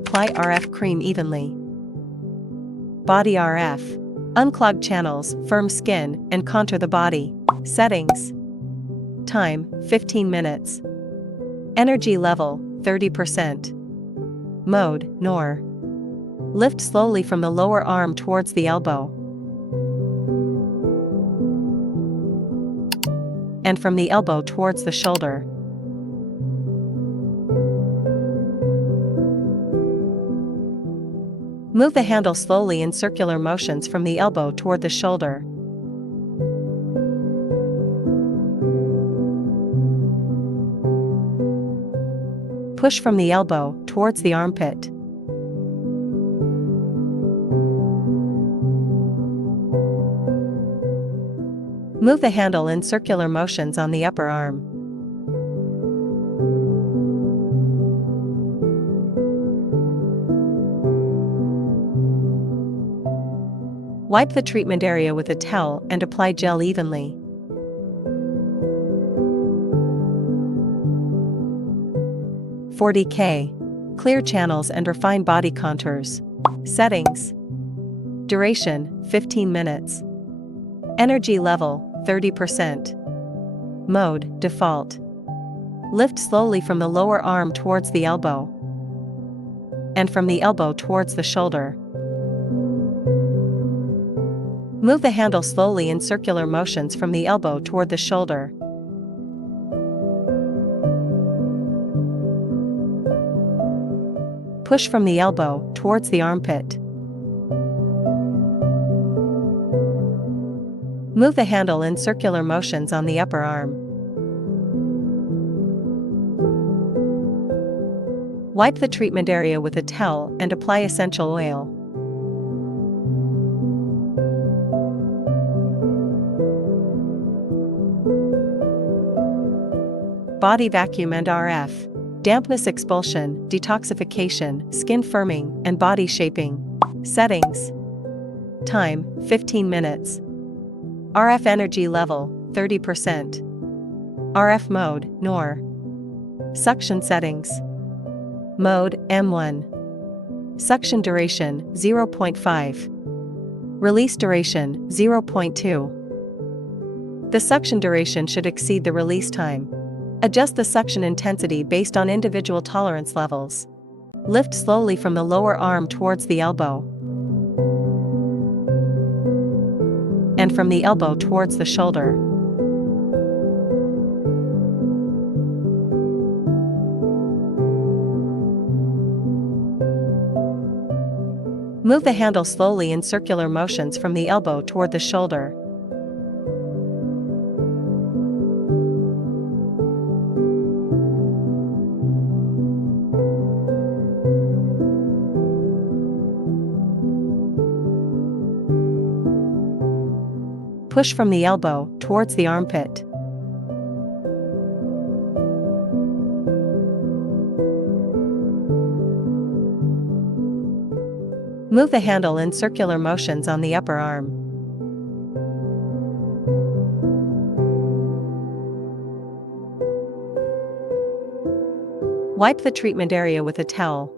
Apply RF cream evenly. Body RF. Unclog channels, firm skin, and contour the body. Settings. Time, 15 minutes. Energy level, 30%. Mode, NOR. Lift slowly from the lower arm towards the elbow. And from the elbow towards the shoulder. Move the handle slowly in circular motions from the elbow toward the shoulder. Push from the elbow towards the armpit. Move the handle in circular motions on the upper arm. Wipe the treatment area with a towel and apply gel evenly. (40K). Clear channels and refine body contours. Settings. Duration, 15 minutes. Energy level, 30%. Mode, default. Lift slowly from the lower arm towards the elbow. And from the elbow towards the shoulder. Move the handle slowly in circular motions from the elbow toward the shoulder. Push from the elbow towards the armpit. Move the handle in circular motions on the upper arm. Wipe the treatment area with a towel and apply essential oil. Body vacuum and RF. Dampness expulsion, detoxification, skin firming, and body shaping. Settings. Time, 15 minutes. RF energy level, 30%. RF mode, NOR. Suction settings. Mode, M1. Suction duration, 0.5. Release duration, 0.2. The suction duration should exceed the release time. Adjust the suction intensity based on individual tolerance levels. Lift slowly from the lower arm towards the elbow. And from the elbow towards the shoulder. Move the handle slowly in circular motions from the elbow toward the shoulder. Push from the elbow towards the armpit. Move the handle in circular motions on the upper arm. Wipe the treatment area with a towel.